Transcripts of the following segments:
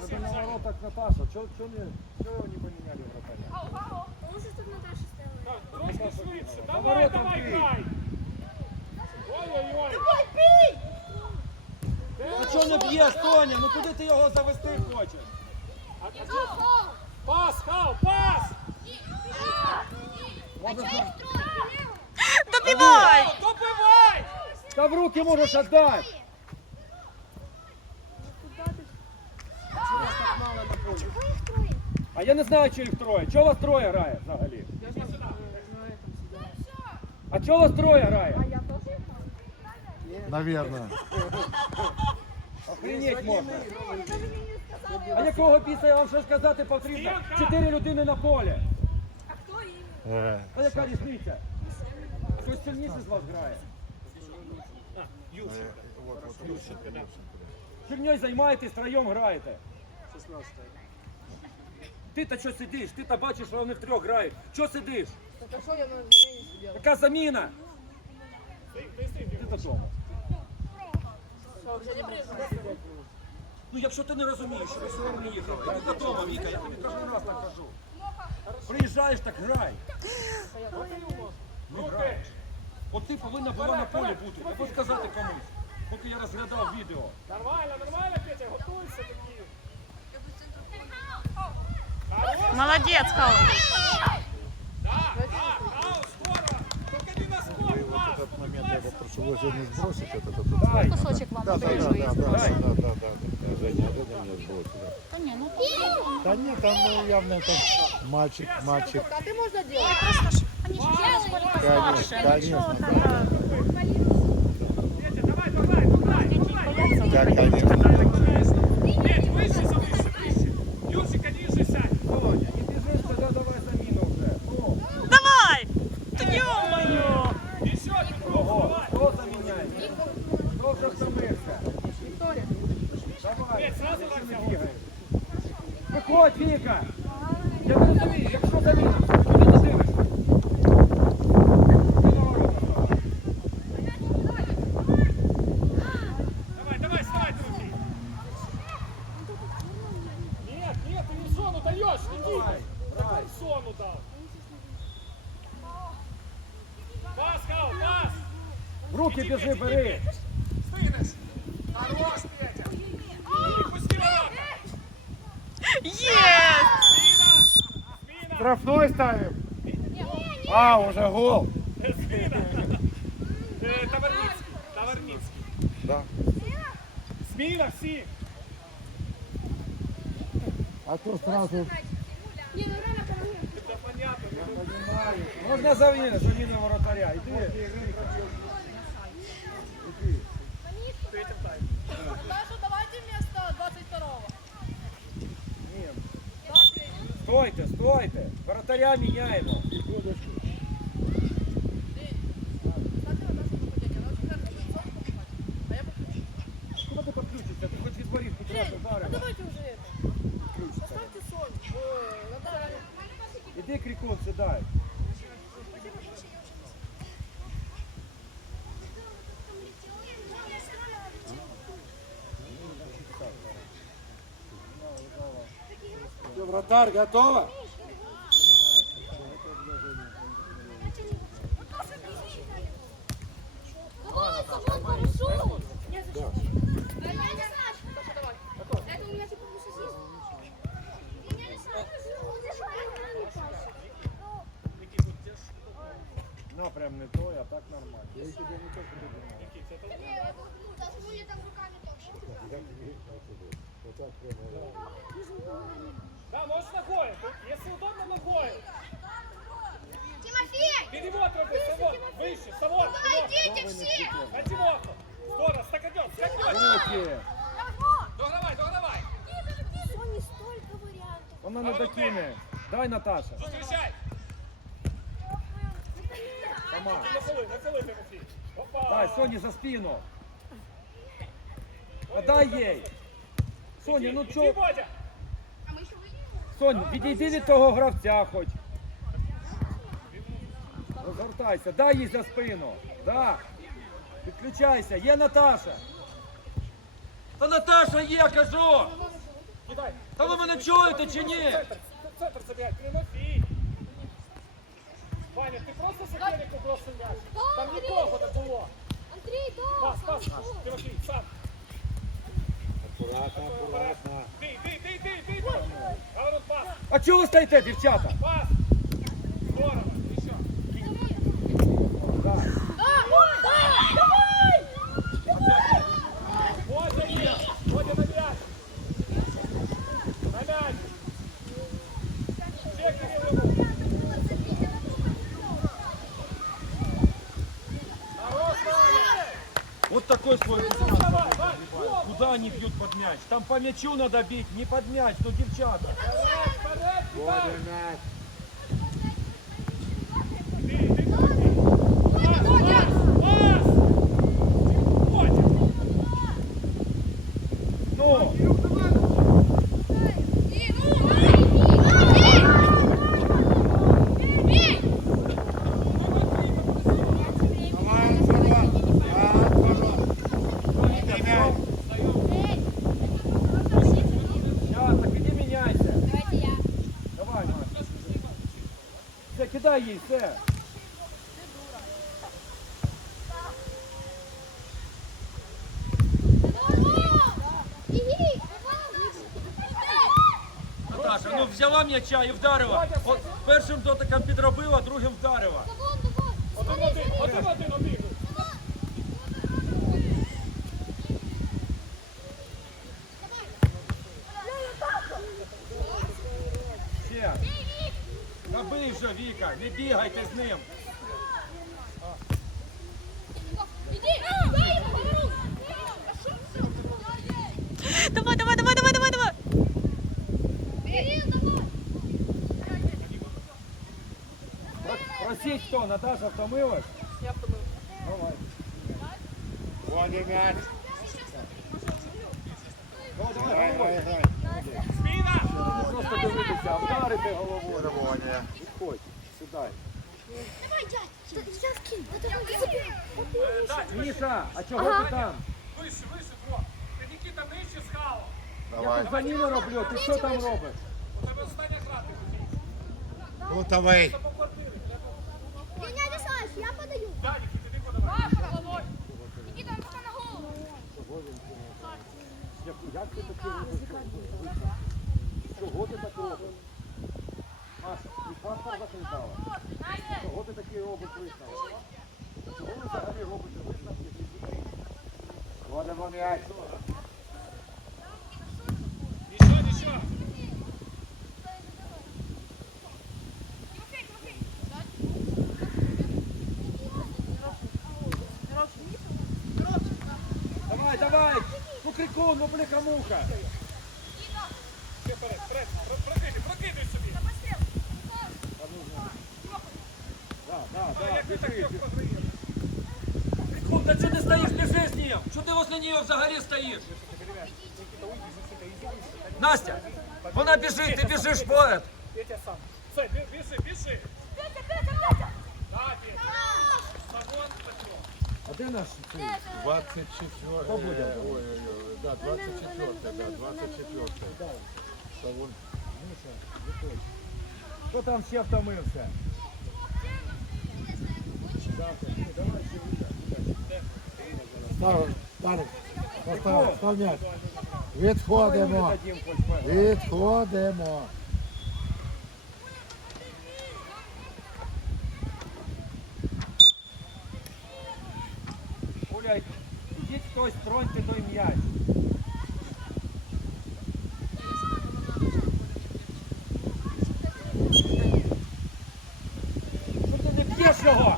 Надо на воротах Наташа. Чого чого не поміняли вратаря? Може тут Наташа стояла? Так, трошки швидше. Давай, давай, грай. Ой-ой-ой. А чого не б'єш, Тоня? Ну куди ти його завести хочеш? Пас, Хал, пас! Добивай! Добивай! Та в руки можеш віддати. Чого їх троє? А я не знаю, чи їх троє. Чого вас троє грає взагалі? А чого вас троє грає? Наверное. Охренеть можна. А якого біса я вам ще сказати потрібно? Чотири людини на полі. А хто Э, А яка різниця? Хтось сильніше з вас грає. Ющенко, Ющенко. Херньою займаєтесь, троєм граєте. Ти та що сидиш? Ти та бачиш, що вони втрьох грають. Що сидиш? Так а що я на заміні сиділа? Яка заміна? Ти не прийшов? Ну якщо ти не розумієш, що ви сьогодні не їхали, ти додому, Віка, я тобі кожен раз так кажу. Приїжджаєш, так грай. Не граєш. От ти повинна була на полі бути, або сказати комусь, поки я розглядав відео. Нормально, нормально, Петя, готуйся такі. Молодец, Хаус. Да, Хаус, скоро. Только не на спор, вот этот момент я попрошу его Женю сбросить. Этот, этот, этот. Кусочек вам да, да, да, да, да, да, да, да, да. Женя, а Женя мне сбросила. Да не, ну Да нет, там ну, явно это мальчик, мальчик. А ты можно делать? Просто ж, они же делают постарше. Конечно, конечно. Да, конечно. Виходь, Віка! Я не розумію, якщо заміна, куди ти дивишся? Ти на ворота грай. Давай, давай, вставай, друзі. Нет, нет, ты не зону даешь, иди. Давай, Так грай. он зону дал. Пас, Хал, пас. В руки біжи, бери. Стынешь. Хорош, Петя. И пусти ворота. Є! Спина. Спина. Штрафной ставим. А, уже гол. Э, Товарницкий. Товарницкий. Да. Спина, всі. А то сразу Ні, ну рано помогли. Это понятно. ну, Можна заміна, заміна воротаря. Іди. Стойте, стойте. Вратаря міняємо. Ты, кстати, вот Даша нападение. Она очень хорошо будет зону покупать. А я подключу. Куди ти підключишся? Ти хоч від воріт хоч раз Жень, а ударила. давайте уже это. Поставьте Соню. Ой, Наталья. Іди крикун сідай. Вратарь готова? О, вот хорошо. Я зачем? Я не знаю. Это у меня типа сосиска. Я не. Ну, прям не той, а так нормально. Я тебе не то придумав. Я там руками Да, можешь ногой. Если удобно, ногой. Тимофей! Перевод роби, Савон. Выше, Савон. Идите все! На Тимоху. Здорово, стакадет, стакадет. Руки! Догравай, догравай. Сони столько вариантов. Вона не докине. Дай, Наташа. Зустрічай. Сама. На коли, на коли, Тимофій. Опа. Дай, Соні за спину. А дай їй. Соня, ну Іди, чо? Бодя. Сонь, відійди від того гравця хоч. Розгортайся, дай їй за спину. Да. Підключайся, є Наташа. Та Наташа є, кажу! Та ви мене чуєте чи ні? Центр, забігай, Тимофій. Ваня, ти просто сопернику бросив м'яч. Там нікого не було. Андрей, да. Пас, пас, Тимофій, сам. Аккуратно, аккуратно. Бий, бий, бий, бий, бий, бий. Гаурон, пас, А чого ви стоїте, дівчата? пас. Здорово, і що? Водя м'яч, Водя на м'яч. На м'яч. Ще Кирилову. Хорош, Ваня. Вот такой свой Ну, давай, Вань, вот. Куда они бьют под мяч? Там по мячу надо бить, не под мяч, ну девчата. Вперед, вперед, Водя кидай. мяч. Ти, ти, Тимофій. Пас, пас, пас. Водя. Ну, Давай, Антон. Антон. Иди мяч. сейчас, так иди меняйся. Давайте я. Давай, Маша. Все, кидай ей, все. Наташа, ну взяла м'яча і вдарила. От першим дотиком підробила, другим вдарила. Один, один, один, один, обігу. Ще. Вже, Віка, не бігайте з ним. Давай, давай, Про- Просіть хто, Наташа втомилась? Я втомив. Давай. Водя мяч. Ну, давай, Играй, головою. играй, играй. Зміна. Не просто дивитися, а вдарити головою. Водя. Відходь, сідай. Давай, дядь, я скину. Е, Дать, Міша, а чого ти там? вище, вище, бро. Ти Нікіта нижче схала. Я тут заміну роблю, ти що там робиш? У тебе остання гра, ти Як ти таке робиш? Чого ти так робиш? Маша? Чого такий робиш висновок? Чого ви взагалі робите висновки? Мяч. Нічого, нічого. Давай, давай! Ну крику, ну бляха-муха! Ще вперед, вперед. Про- Прокидай, прокидай собі. Да, да, А, да, Як ви так біжи, легко біжи. програєте? Крику, та чого ти стоїш, біжи з ним? Чого ти возле нього взагалі стоїш? Настя, вона біжить, ти біжиш поряд. Я тебе сам. Все, бі- біжи, біжи. Петя, Петя, Петя. Да, Петя. Савон, Петро. А де наш цей? 24. Кто будет? э, Ой, ой, ой, да, 24, да, 24. Савон. Хто там ще втомився? Став, Тарик, постав, став м'яч. Відходимо. Відходимо. Хтось, троньте той м'яч. Що ти не б'єш його?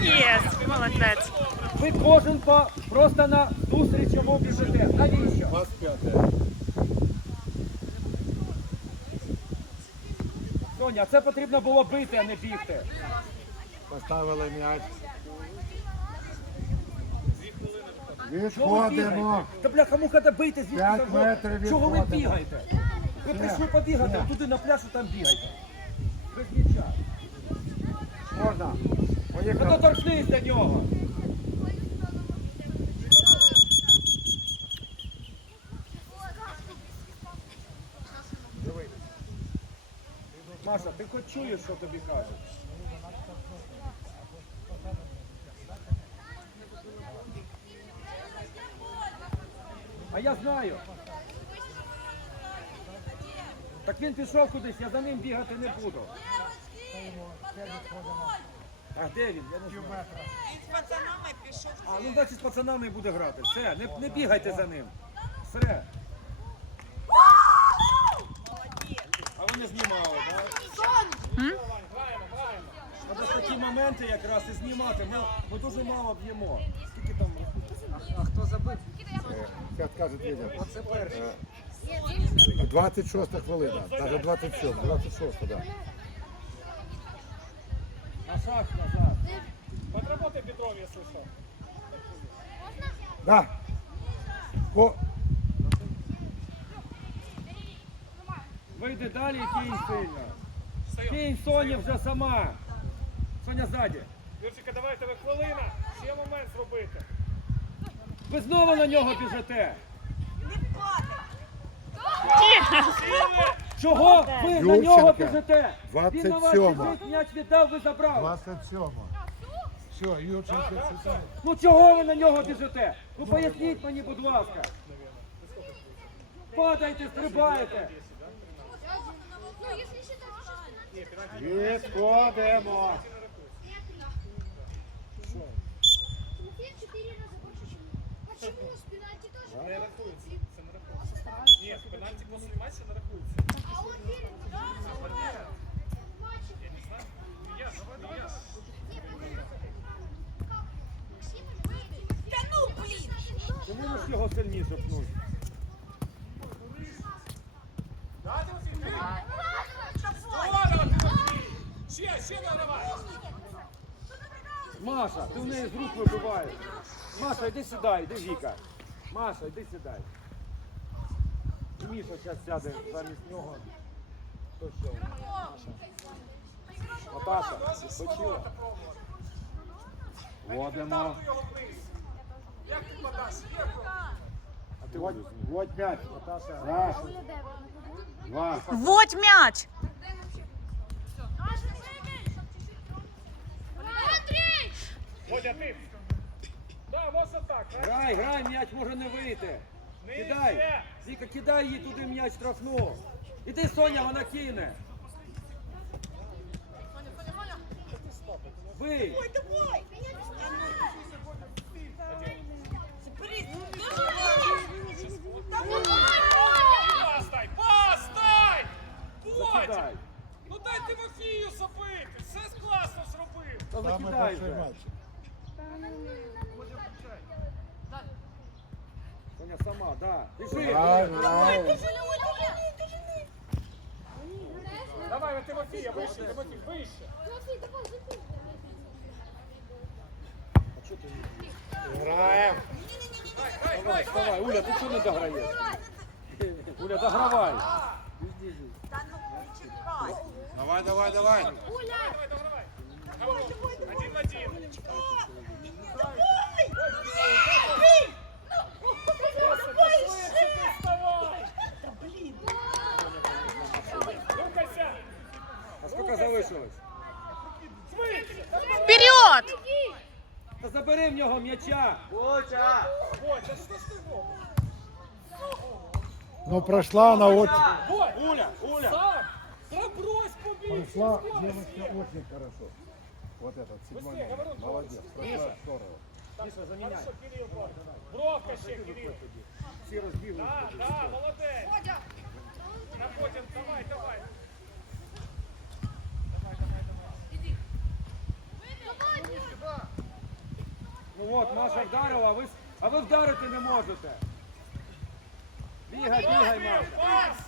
Єс, молодець. Ви кожен по, просто на зустріч йому біжите. Навіщо? 25. Соня, це потрібно було бити, а не бігти. Поставили м'яч. Відходимо. Та бляха муха та бийте звідси. П'ять метрів Чого ви відходимо. бігаєте? Ви прийшли побігати, а туди на пляж і там бігайте. Без м'яча. Можна. Та Поїхали. доторкнись до нього. Маша, ти хоч чуєш, що тобі кажуть? А я знаю. Так він пішов кудись, я за ним бігати не буду. А де він? Я не знаю. Він з пацанами пішов. А, ну значить з пацанами буде грати. Все, не, не бігайте за ним. Все. А ви не знімали, так? Треба такі моменти якраз і знімати. Ми, ми дуже мало б'ємо. Скільки там? А, хто забив? Зараз каже Федя. Оце перший. 26 хвилина, навіть 27, 26, да. На шаг назад. Подработай Петров, если что. Да. По... Вийди далі і кінь сильно. Кінь Соня вже сама. Соня ззаді. Юрчика, давай тебе хвилина. Ще момент зробити. Ви знову на нього біжите. Чого ви на Юрченка, нього біжите? Він на вас 27. біжить, м'яч віддав, ви забрав. 27. Все, Юрченко цитає. Ну чого ви на нього біжите? Ну поясніть мені, будь ласка. Падайте, стрибаєте. Ну, если считать, что пенальти. Відходимо. Почему с пенальти тоже? Не рахується. Це не рахується. Ні, пенальті після матчу не рахується. А он перед матчем. Я не знаю. Я, давай, я. Та ну, блін! Ти можеш його сильніше пнути? Да, Тимофій, ти? О, давай, Тимофій! Ще, ще давай! Маша, ти в неї з рук вибиваєш. Маша, йди сюди, йди Віка. Маша, йди сюди. І Міша зараз сяде замість нього. Хто ще? Наташа, почула? Водимо. Як ти подаш? А ти водь м'яч, Наташа. Раз, два. Вводь м'яч. Водя, ти. Да, ось отак. Грай, грай, м'яч може не вийти. Кидай. Віка, кидай їй туди м'яч штрафну. Іди, Соня, вона кине. Бий. Давай! Забери! Постай, постай! Водя! Ну дай Тимофію забити. Все класно зробив. Та закидай вже. Матч. Соня сама, да. Біжи. Правильно, правильно. Давай, на Тимофія, вище, Тимофій, вище. Тимофей, давай, запись. Граємо. Давай, вставай. Уля, ти чого не дограєш? Уля, догравай. Та ну, чекай! Давай, давай, давай. Уля! Давай, давай, давай. Один на один. А скільки залишилось? Вперед! Та забери в нього м'яча. Водя, що ж ти робиш? Ну прошла она очень, Водь, Уля, Уля. сам! Да брось побей! прошла девушка очень хорошо. Вот этот, седьмой Быстрее, номер. говорю, Молодец, прошла здорово. Міша, заміняй. Хорошо, Кирилл, вот. Бровка ще, Кирилл. Всі розбігли. Да, да, молодець. Находим, давай, давай. Ну от, Маша вдарила, а ви, а ви вдарити не можете. Бігай, бігай, Маша. Пас!